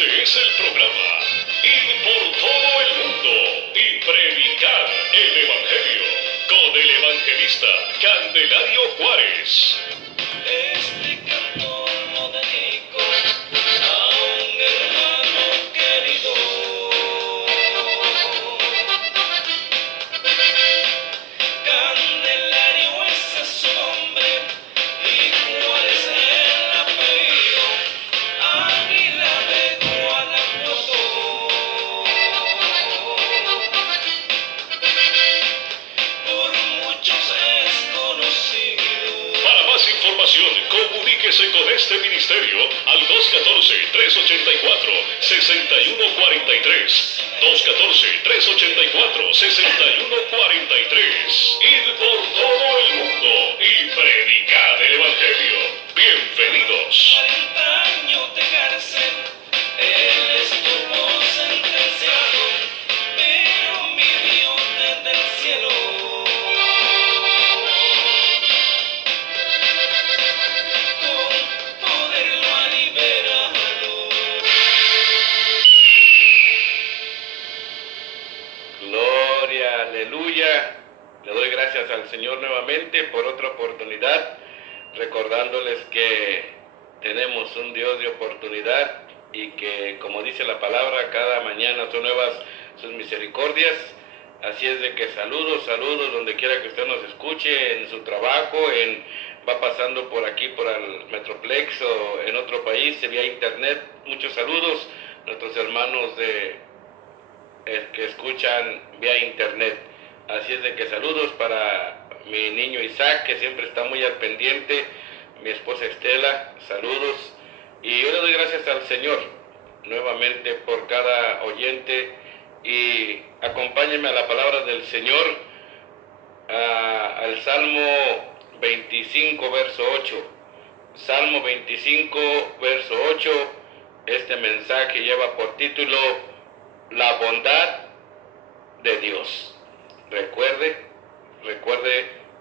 Este es el programa Ir por todo el mundo y predicar el Evangelio con el evangelista Candelario Juárez. Este canto lo dedico a un hermano querido. Candelario ese es su nombre y Juárez el apellido. Águila de Guanajuato. Por muchos es conocido. Para más información, comuníquese con este ministerio al 214-384-6143. 214-384-6143. Ir por todo el mundo y predicar el Evangelio. Bienvenidos. 40 años de cárcel, él estuvo sentenciado, pero mi Dios desde el cielo con poder lo ha liberado. Gloria, aleluya. Le doy gracias al Señor nuevamente por otra oportunidad, recordándoles que tenemos un Dios de oportunidad y que, como dice la palabra, cada mañana son nuevas sus misericordias. Así es de que saludos donde quiera que usted nos escuche, en su trabajo, va pasando por aquí, por el Metroplex o en otro país, vía internet. Muchos saludos a nuestros hermanos que escuchan vía internet. Así es de que saludos para mi niño Isaac, que siempre está muy al pendiente, mi esposa Estela, saludos. Y yo le doy gracias al Señor nuevamente por cada oyente, y acompáñenme a la palabra del Señor, al Salmo 25, verso 8. Salmo 25, verso 8. Este mensaje lleva por título La bondad de Dios. Recuerde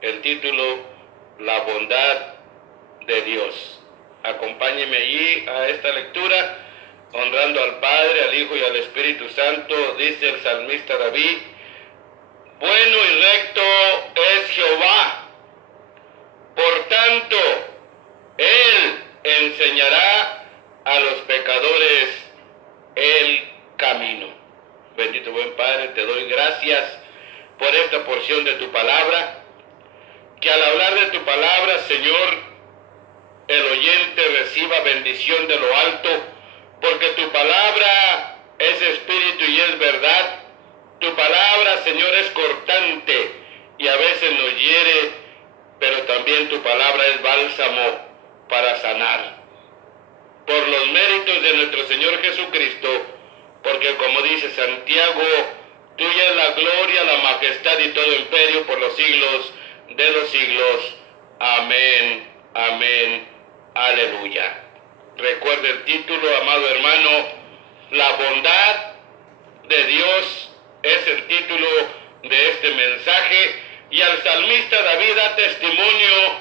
el título, La bondad de Dios. Acompáñeme allí a esta lectura, honrando al Padre, al Hijo y al Espíritu Santo. Dice el salmista David: bueno y recto es Jehová, por tanto, Él enseñará a los pecadores el camino. Bendito buen Padre, te doy gracias por esta porción de tu palabra, que al hablar de tu palabra, Señor, el oyente reciba bendición de lo alto, porque tu palabra es espíritu y es verdad. Tu palabra, Señor, es cortante y a veces nos hiere, pero también tu palabra es bálsamo para sanar. Por los méritos de nuestro Señor Jesucristo, porque como dice Santiago, tuya es la gloria, la majestad y todo imperio por los siglos de los siglos. Amén, amén, aleluya. Recuerde el título, amado hermano, La bondad de Dios es el título de este mensaje, y al salmista David da testimonio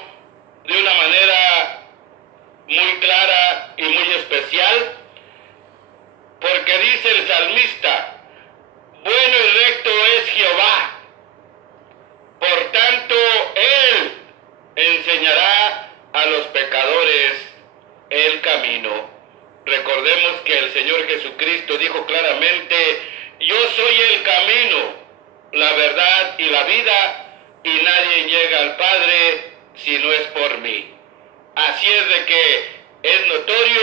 de una manera muy clara y muy especial, porque dice el salmista: bueno y recto es Jehová, por tanto Él enseñará a los pecadores el camino. Recordemos que el Señor Jesucristo dijo claramente: yo soy el camino, la verdad y la vida, y nadie llega al Padre si no es por mí. Así es de que es notorio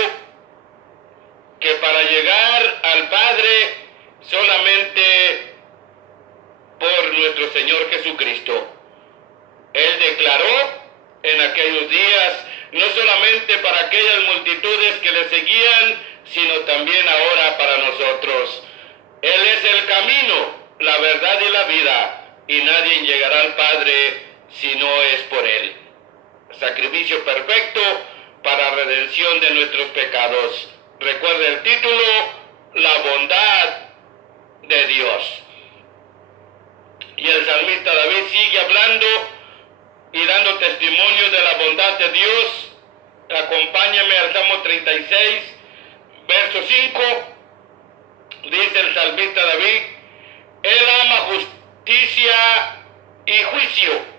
que para llegar al Padre solamente por nuestro Señor Jesucristo. Él declaró en aquellos días, no solamente para aquellas multitudes que le seguían, sino también ahora para nosotros: Él es el camino, la verdad y la vida, y nadie llegará al Padre si no es por Él. Sacrificio perfecto para redención de nuestros pecados. Recuerde el título, La bondad de Dios. Y el salmista David sigue hablando y dando testimonio de la bondad de Dios. Acompáñame al Salmo 36, verso 5, dice el salmista David, Él ama justicia y juicio.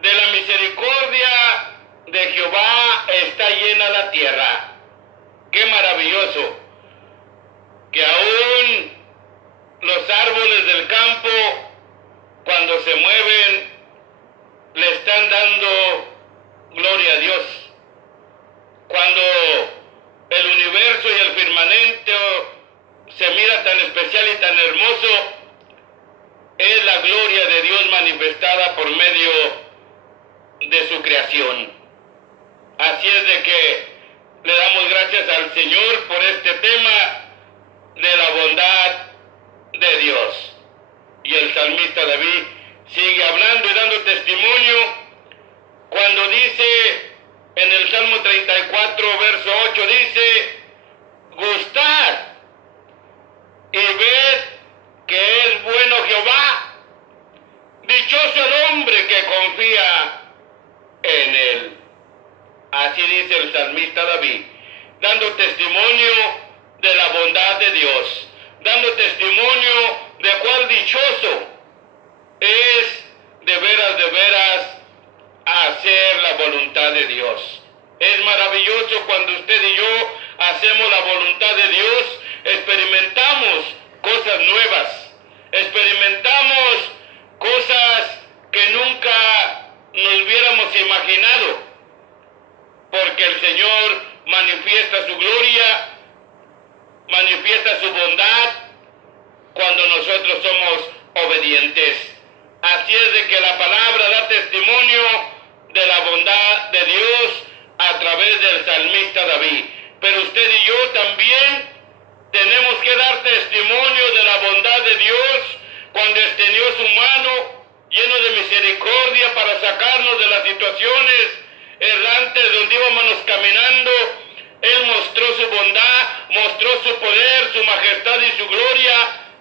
De la misericordia de Jehová está llena la tierra. Qué maravilloso que aún los árboles del campo, cuando se mueven, le están dando gloria a Dios. Cuando el universo y el firmamento se mira tan especial y tan hermoso, es la gloria de Dios manifestada por medio de su creación. Así es de que le damos gracias al Señor por este tema de la bondad de Dios. Y el salmista David sigue hablando y dando testimonio cuando dice en el Salmo 34, verso 8, dice, gustad y ved que es bueno Jehová, dichoso el hombre que confía en él. Así dice el salmista David, dando testimonio de la bondad de Dios, dando testimonio de cuál dichoso es de veras hacer la voluntad de Dios. Es maravilloso cuando usted y yo hacemos la voluntad de Dios, experimentamos cosas nuevas, experimentamos cosas que nunca nos hubiéramos imaginado, porque el Señor manifiesta su gloria, manifiesta su bondad cuando nosotros somos obedientes. Así es de que la palabra da testimonio de la bondad de Dios a través del salmista David. Pero usted y yo también tenemos que dar testimonio de la bondad de Dios cuando extendió su mano lleno de misericordia para sacarnos de las situaciones errantes donde íbamos caminando. Él mostró su bondad, mostró su poder, su majestad y su gloria,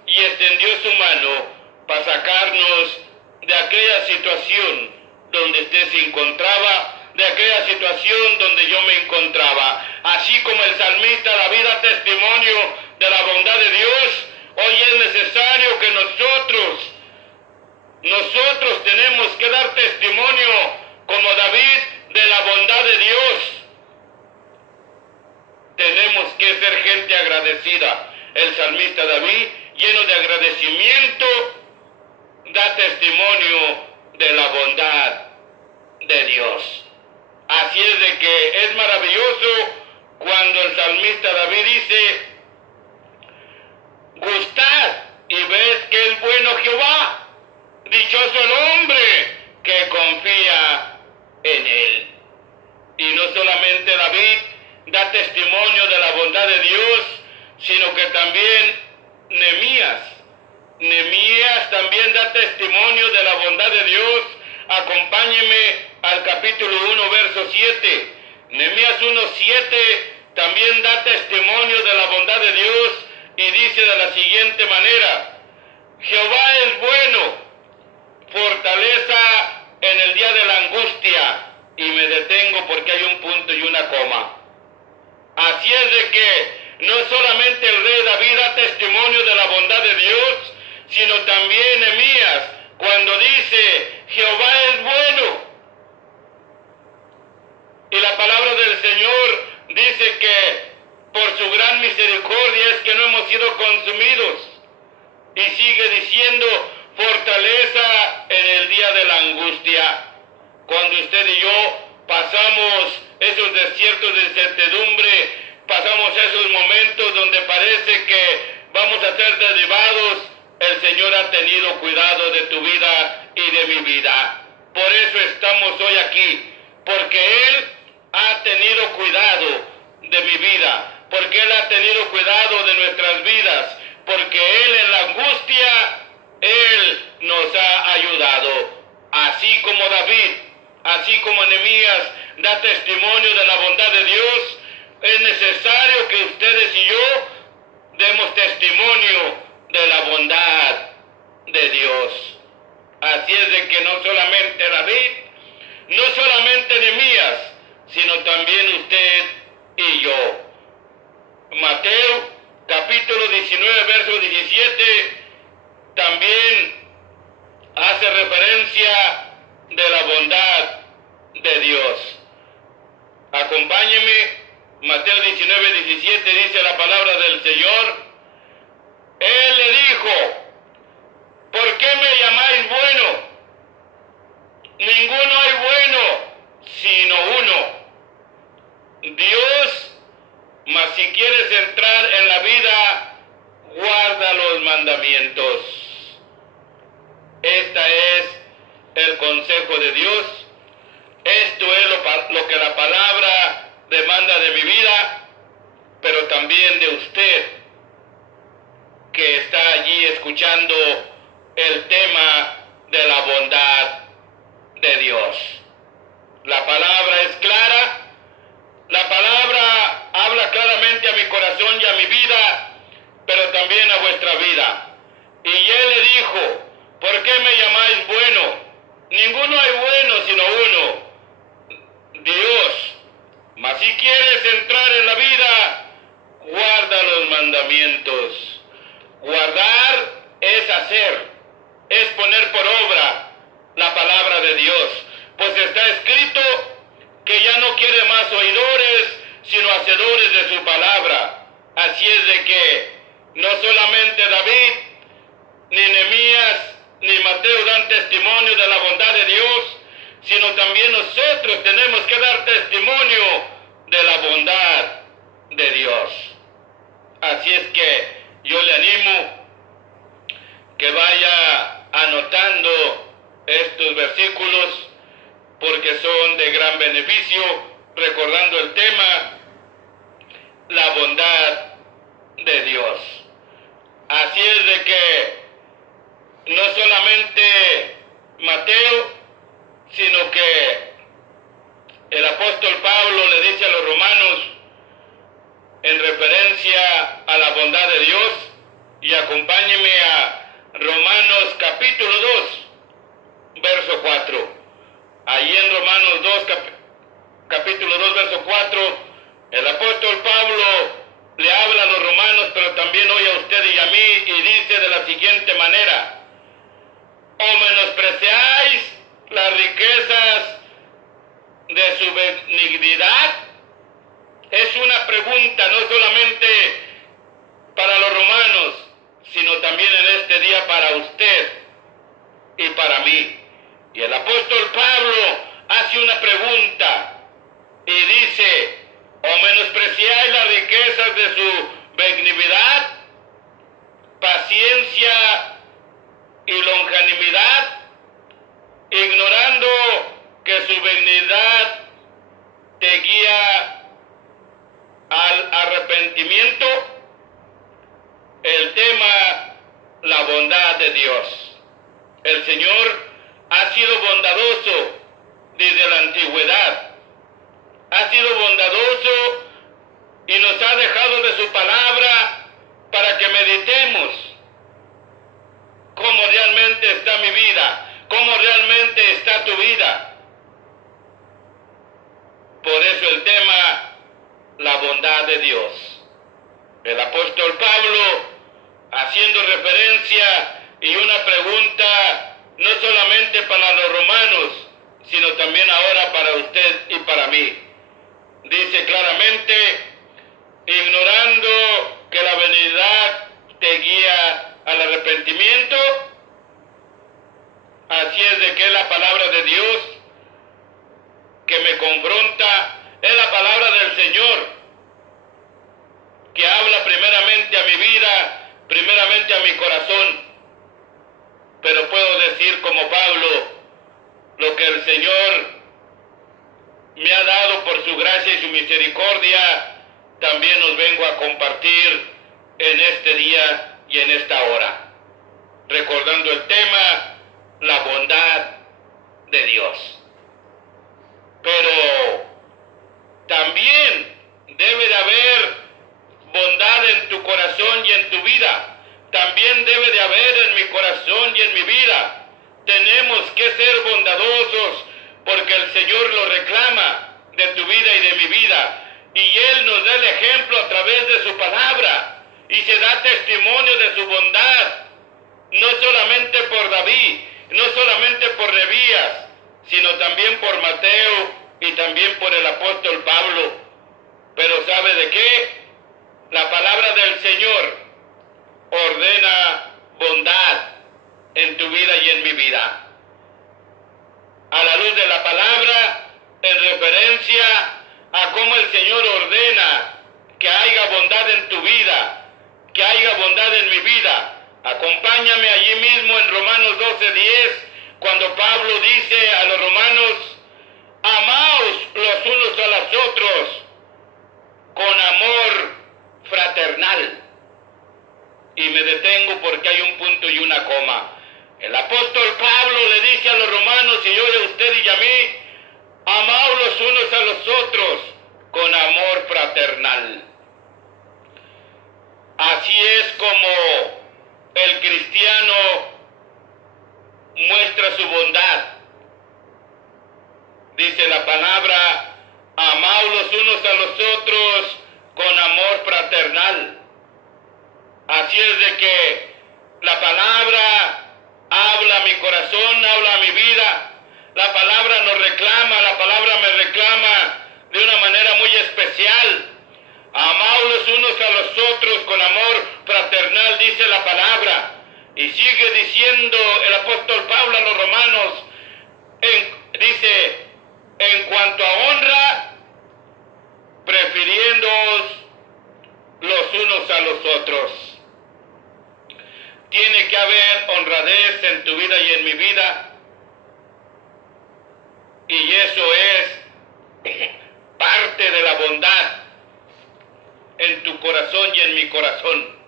y extendió su mano para sacarnos de aquella situación donde usted se encontraba, de aquella situación donde yo me encontraba. Así como el salmista David da testimonio de la bondad de Dios, hoy es necesario que nosotros tenemos que dar testimonio como David de la bondad de Dios. Tenemos que ser gente agradecida. El salmista David, lleno de agradecimiento, da testimonio de la bondad de Dios. Así es de que es maravilloso cuando el salmista David dice, gustad y ved que es bueno Jehová, dichoso el hombre que confía en él. Y no solamente David da testimonio de la bondad de Dios, sino que también Nehemías también da testimonio de la bondad de Dios. Acompáñeme al capítulo 1, verso 7. Nehemías 1:7 también da testimonio de la bondad de Dios y dice de la siguiente manera, Jehová es bueno, fortaleza en el día de la angustia. Y me detengo porque hay un punto y una coma. Así es de que no solamente el rey David da testimonio de la bondad de Dios, sino también Nehemías, cuando dice, Jehová es bueno. Y la palabra del Señor dice que por su gran misericordia es que no hemos sido consumidos. Y sigue diciendo, fortaleza en el día de la angustia. Cuando usted y yo pasamos esos desiertos de incertidumbre, pasamos esos momentos donde parece que vamos a ser derribados, el Señor ha tenido cuidado de tu vida y de mi vida. Por eso estamos hoy aquí, porque Él ha tenido cuidado de mi vida, porque Él ha tenido cuidado de nuestras vidas, porque Él en la angustia, Él nos ha ayudado. Así como David, así como Nehemías da testimonio de la bondad de Dios, es necesario que ustedes y yo demos testimonio de la bondad de Dios. Así es de que no solamente David, no solamente Nehemías, sino también usted y yo. Mateo capítulo 19, verso 17, también hace referencia de la bondad de Dios. Acompáñeme, Mateo 19, 17 dice la palabra del Señor. Él le dijo: ¿por qué me llamáis bueno? Ninguno hay bueno, sino uno, Dios. Mas si quieres entrar en la vida, guarda los mandamientos. Este es el consejo de Dios. Esto es lo que la palabra demanda de mi vida, pero también de usted, que está allí escuchando el tema de la bondad de Dios. La palabra es clara. La palabra habla claramente a mi corazón y a mi vida, pero también a vuestra vida. Y él le dijo: ¿por qué me llamáis bueno? Ninguno hay bueno sino uno, Dios. Mas si quieres entrar en la vida, guarda los mandamientos. Guardar es hacer, es poner por obra la palabra de Dios. Pues está escrito que ya no quiere más oidores, sino hacedores de su palabra. Así es de que no solamente David, ni Nehemías, ni Mateo dan testimonio de la bondad de Dios, sino también nosotros tenemos que dar testimonio de la bondad de Dios. Así es que yo le animo que vaya anotando estos versículos, porque son de gran beneficio, recordando el tema, la bondad de Dios. Así es de que no solamente Mateo, sino que el apóstol Pablo le dice a los romanos en referencia a la bondad de Dios, y acompáñeme a Romanos capítulo 2, verso 4. Ahí en Romanos 2, capítulo 2, verso 4, el apóstol Pablo le habla a los romanos, pero también hoy a usted y a mí, y dice de la siguiente manera: ¿o menospreciáis las riquezas de su benignidad? Es una pregunta no solamente para los romanos, sino también en este día para usted y para mí. Y el apóstol Pablo hace una pregunta y dice: ¿o menospreciáis las riquezas de su benignidad, paciencia y longanimidad, ignorando que su benignidad te guía al arrepentimiento? El tema, la bondad de Dios. El Señor ha sido bondadoso desde la antigüedad. Ha sido bondadoso y nos ha dejado de su palabra para que meditemos cómo realmente está mi vida, cómo realmente está tu vida. Por eso el tema, la bondad de Dios. El apóstol Pablo, haciendo referencia y una pregunta no solamente para los romanos, sino también ahora para usted y para mí. Dice claramente: ignorando que la benignidad te guía al arrepentimiento. Así es de que es la palabra de Dios que me confronta, es la palabra del Señor que habla primeramente a mi vida, primeramente a mi corazón. Pero puedo decir como Pablo, lo que el Señor me ha dado por su gracia y su misericordia, también os vengo a compartir en este día y en esta hora, recordando el tema, la bondad de Dios. Pero también debe de haber bondad en tu corazón y en tu vida. También debe de haber en mi corazón y en mi vida. Tenemos que ser bondadosos porque el Señor lo reclama de tu vida y de mi vida. Y Él nos da el ejemplo a través de su palabra y se da testimonio de su bondad, no solamente por David, no solamente por Levías, sino también por Mateo y también por el apóstol Pablo. Pero ¿sabe de qué? La palabra del Señor ordena bondad en tu vida y en mi vida. A la luz de la palabra, en referencia a cómo el Señor ordena que haya bondad en tu vida, que haya bondad en mi vida. Acompáñame allí mismo en Romanos 12:10, cuando Pablo dice a los romanos: amaos los unos a los otros con amor fraternal. Y me detengo porque hay un punto y una coma. El apóstol Pablo le dice a los romanos y hoy a usted y a mí: amaos los unos a los otros con amor fraternal. Así es como el cristiano muestra su bondad. Dice la palabra: amaos los unos a los otros con amor fraternal. Así es de que la palabra habla a mi corazón, habla a mi vida. La palabra nos reclama, la palabra me reclama de una manera muy especial. Amaos los unos a los otros con amor fraternal, dice la palabra. Y sigue diciendo el apóstol Pablo a los romanos, dice: en cuanto a honra, prefiriéndoos los unos a los otros. Tiene que haber honradez en tu vida y en mi vida. Y eso es parte de la bondad en tu corazón y en mi corazón.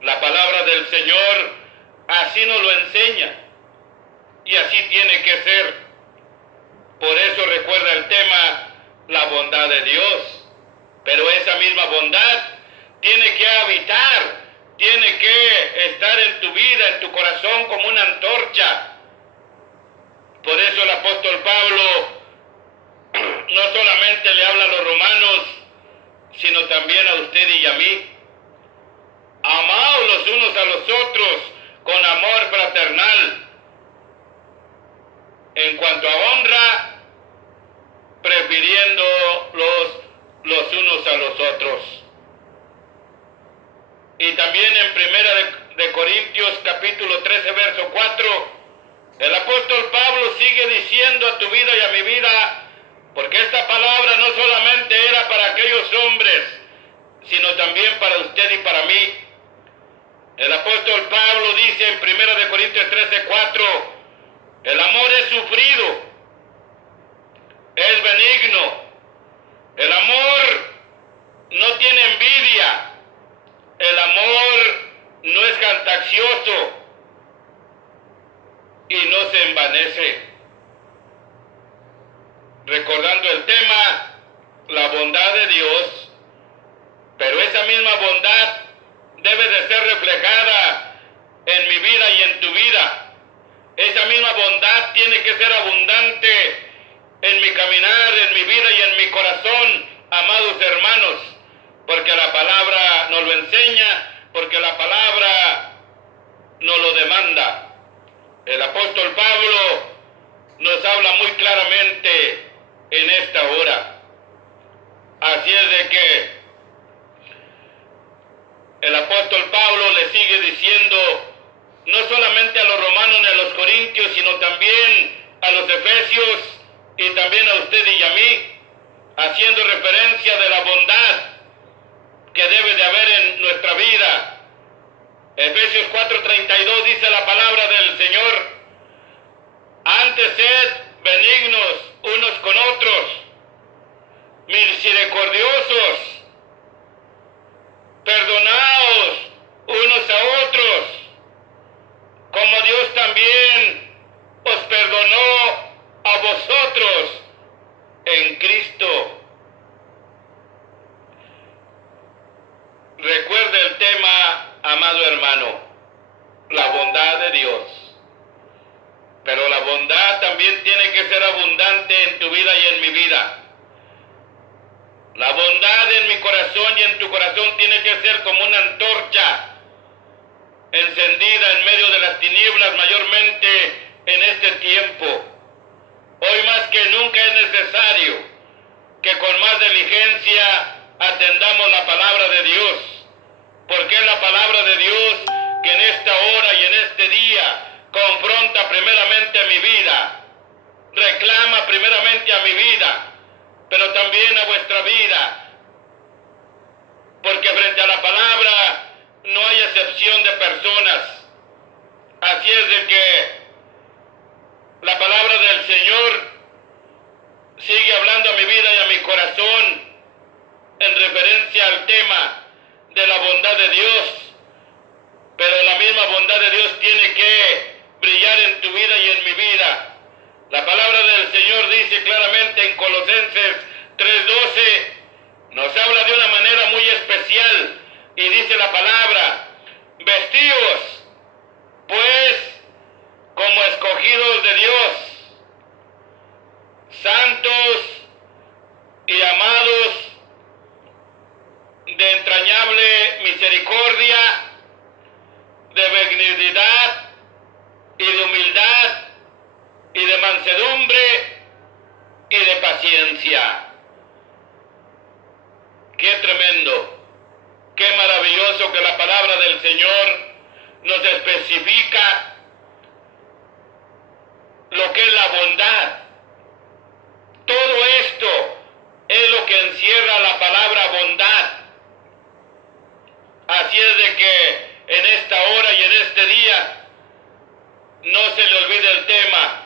La palabra del Señor así nos lo enseña. Y así tiene que ser. Por eso recuerda el tema, la bondad de Dios. Pero esa misma bondad tiene que habitar, tiene que estar en tu vida, en tu corazón como una antorcha. Por eso el apóstol Pablo no solamente le habla a los romanos, sino también a usted y a mí. Amaos los unos a los otros con amor fraternal. En cuanto a honra, prefiriendo los unos a los otros. Y también en Primera de Corintios capítulo 13 verso 4, el apóstol Pablo sigue diciendo a tu vida y a mi vida, porque esta palabra no solamente era para aquellos hombres, sino también para usted y para mí. El apóstol Pablo dice en Primera de Corintios 13, 4, el amor es sufrido, es benigno, el amor no tiene envidia, el amor no es jactancioso y no se envanece. Recordando el tema, la bondad de Dios, pero esa misma bondad debe de ser reflejada en mi vida y en tu vida. Esa misma bondad tiene que ser abundante en mi caminar, en mi vida y en mi corazón, amados hermanos, porque la palabra nos lo enseña, porque la palabra nos lo demanda. El apóstol Pablo nos habla muy claramente en esta hora. Así es de que el apóstol Pablo le sigue diciendo, no solamente a los romanos ni a los corintios, sino también a los efesios y también a usted y a mí, haciendo referencia de la bondad que debe de haber en nuestra vida. Efesios 4:32 dice la palabra del Señor: antes sed benignos unos con otros, misericordiosos, perdonaos unos a otros, como Dios también os perdonó a vosotros en Cristo. Recuerde el tema, amado hermano, la bondad de Dios. Pero la bondad también tiene que ser abundante en tu vida y en mi vida. La bondad en mi corazón y en tu corazón tiene que ser como una antorcha encendida en medio de las tinieblas, mayormente en este tiempo. Hoy más que nunca es necesario que con más diligencia atendamos la palabra de Dios, porque es la palabra de Dios que en esta hora y en este día confronta primeramente a mi vida, reclama primeramente a mi vida, pero también a vuestra vida, porque frente a la palabra no hay excepción de personas. Así es de que la palabra del Señor sigue hablando a mi vida y a mi corazón en referencia al tema de la bondad de Dios, pero la misma bondad de Dios tiene que brillar en tu vida y en mi vida. La palabra del Señor dice claramente en Colosenses 3:12, nos habla de una manera muy especial y dice la palabra: vestíos pues como escogidos de Dios, santos y amados, de entrañable misericordia, de benignidad y de humildad y de mansedumbre y de paciencia. Qué tremendo, qué maravilloso que la palabra del Señor nos especifica lo que es la bondad. Todo esto es lo que encierra la palabra bondad. Así es de que en esta hora y en este día no se le olvide el tema,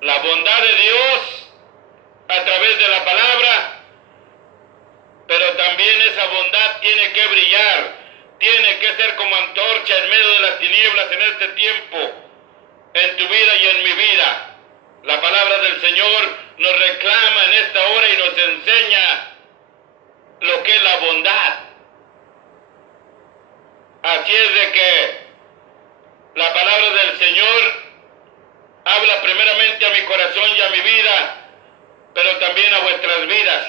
la bondad de Dios a través de la palabra, pero también esa bondad tiene que brillar, tiene que ser como antorcha en medio de las tinieblas en este tiempo, en tu vida y en mi vida. La palabra del Señor nos reclama en esta hora y nos enseña lo que es la bondad. Así es de que la palabra del Señor habla primeramente a mi corazón y a mi vida, pero también a vuestras vidas.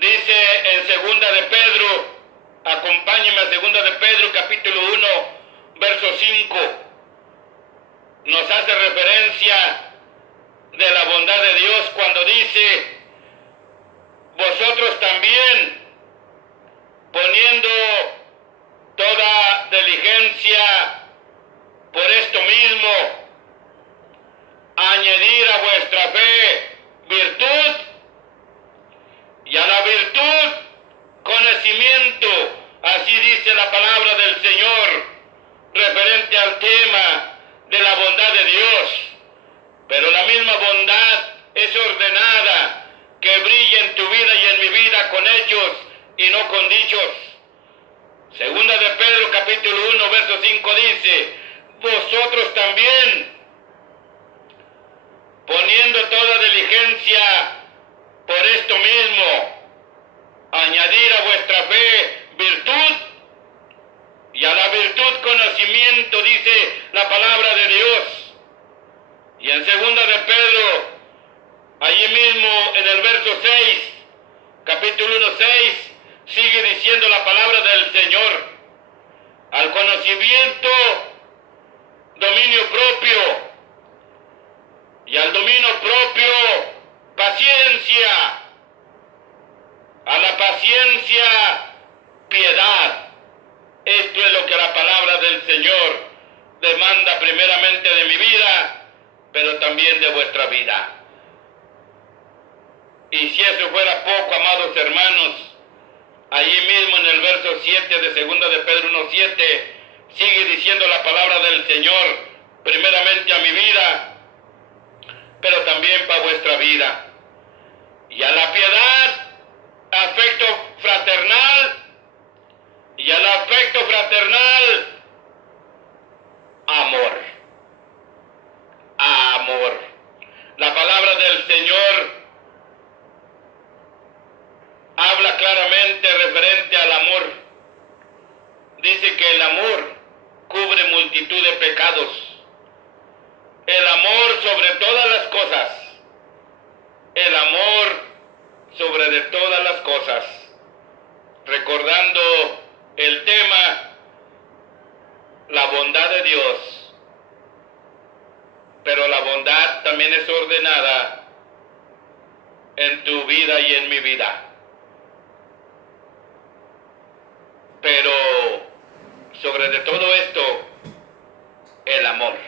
Dice en segunda de Pedro, acompáñeme a segunda de Pedro capítulo 1, verso 5. Nos hace referencia de la bondad de Dios cuando dice: vosotros también, poniendo toda diligencia por esto mismo, añadir a vuestra fe virtud, y a la virtud conocimiento. Así dice la palabra del Señor referente al tema de la bondad de Dios. Pero la misma bondad es ordenada que brille en tu vida y en mi vida con hechos y no con dichos. Segunda de Pedro capítulo 1 verso 5 dice: vosotros también, poniendo toda diligencia por esto mismo, añadir a vuestra fe virtud, y a la virtud conocimiento, dice la palabra de Dios. Y en segunda de Pedro, allí mismo en el verso 6, capítulo 1:6, sigue diciendo la palabra del Señor: al conocimiento, dominio propio, y al dominio propio, paciencia, a la paciencia, piedad. Esto es lo que la palabra del Señor demanda primeramente de mi vida, pero también de vuestra vida. Y si eso fuera poco, amados hermanos, allí mismo en el verso 7 de segunda de Pedro 1:7, sigue diciendo la palabra del Señor, primeramente a mi vida, pero también para vuestra vida. Y a la piedad, afecto fraternal, y al afecto fraternal, amor. Amor. La palabra del Señor habla claramente referente al amor. Dice que el amor cubre multitud de pecados. El amor sobre todas las cosas. el amor sobre de todas las cosas. Recordando el tema, la bondad de Dios, pero la bondad también es ordenada en tu vida y en mi vida. Pero sobre de todo esto, el amor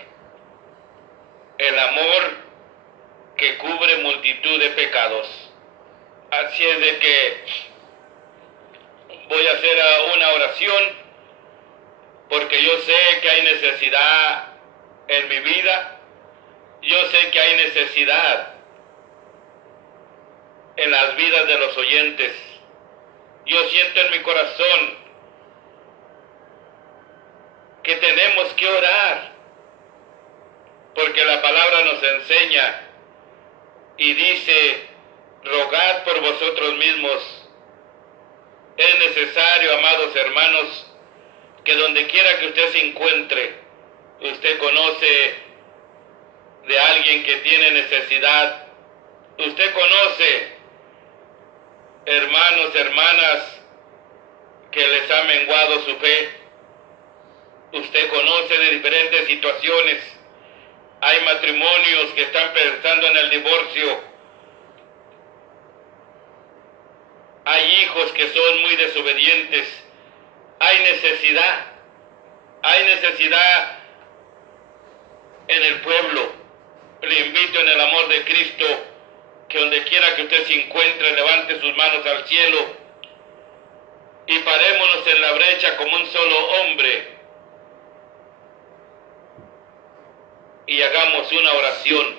que cubre multitud de pecados. Así es de que voy a hacer una oración, porque yo sé que hay necesidad en mi vida, yo sé que hay necesidad en las vidas de los oyentes. Yo siento en mi corazón que tenemos que orar, porque la palabra nos enseña y dice: rogad por vosotros mismos. Es necesario, amados hermanos, que donde quiera que usted se encuentre, usted conoce de alguien que tiene necesidad, usted conoce hermanos, hermanas que les ha menguado su fe, usted conoce de diferentes situaciones. Hay matrimonios que están pensando en el divorcio, hay hijos que son muy desobedientes, hay necesidad en el pueblo. Le invito en el amor de Cristo que donde quiera que usted se encuentre, levante sus manos al cielo y parémonos en la brecha como un solo hombre y hagamos una oración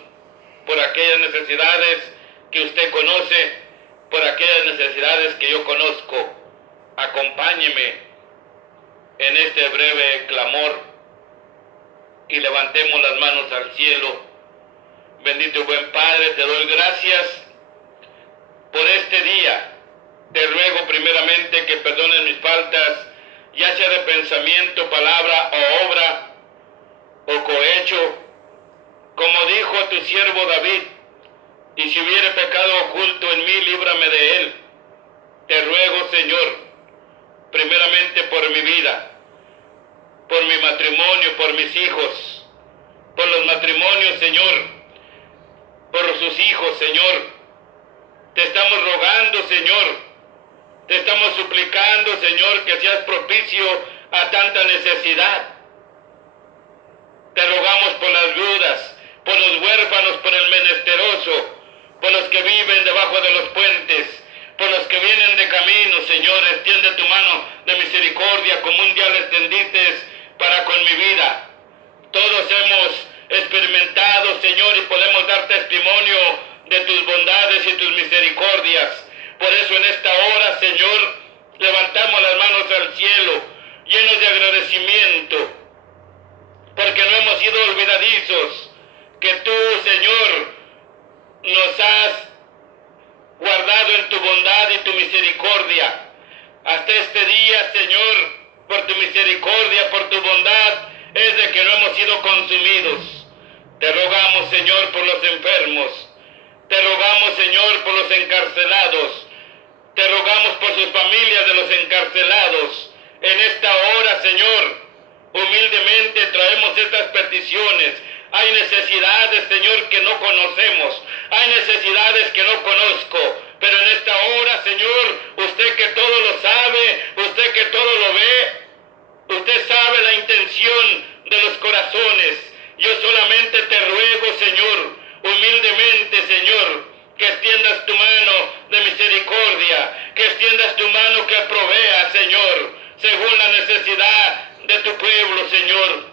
por aquellas necesidades que usted conoce, por aquellas necesidades que yo conozco. Acompáñeme en este breve clamor y levantemos las manos al cielo. Bendito y buen Padre, te doy gracias por este día. Te ruego primeramente que perdones mis faltas, ya sea de pensamiento, palabra o obra o cohecho, como dijo tu siervo David: y si hubiere pecado oculto en mí, líbrame de él. Te ruego, Señor, primeramente por mi vida, por mi matrimonio, por mis hijos, por los matrimonios, Señor, por sus hijos, Señor. Te estamos rogando, Señor, te estamos suplicando, Señor, que seas propicio a tanta necesidad. Te rogamos por las viudas, por los huérfanos, por el menesteroso, por los que viven debajo de los puentes, por los que vienen de camino, Señor. Extiende tu mano de misericordia como un día la extendiste para con mi vida. Todos hemos experimentado, Señor, y podemos dar testimonio de tus bondades y tus misericordias. Por eso en esta hora, Señor, levantamos las manos al cielo, llenos de agradecimiento, porque no hemos sido olvidadizos, que tú, Señor, nos has guardado en tu bondad y tu misericordia. Hasta este día, Señor, por tu misericordia, por tu bondad, es de que no hemos sido consumidos. Te rogamos, Señor, por los enfermos. Te rogamos, Señor, por los encarcelados. Te rogamos por sus familias de los encarcelados. En esta hora, Señor, humildemente traemos estas peticiones. Hay necesidades, Señor, que no conocemos. Hay necesidades que no conozco. Pero en esta hora, Señor, usted que todo lo sabe, usted que todo lo ve, usted sabe la intención de los corazones. Yo solamente te ruego, Señor, humildemente, Señor, que extiendas tu mano de misericordia, que extiendas tu mano que provea, Señor, según la necesidad de tu pueblo, Señor.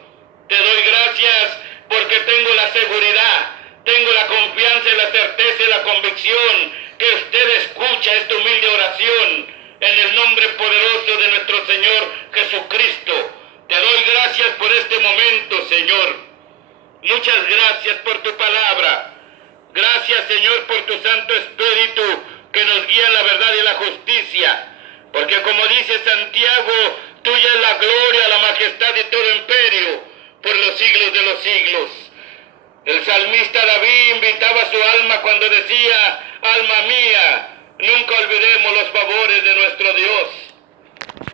Te doy gracias porque tengo la seguridad, tengo la confianza y la certeza y la convicción que usted escucha esta humilde oración en el nombre poderoso de nuestro Señor Jesucristo. Te doy gracias por este momento, Señor. Muchas gracias por tu palabra. Gracias, Señor, por tu Santo Espíritu que nos guía en la verdad y la justicia. Porque como dice Santiago, tuya es la gloria, la majestad y todo imperio por los siglos de los siglos. El salmista salmista David invitaba su alma cuando decía: alma mía, nunca olvidemos los favores de nuestro Dios.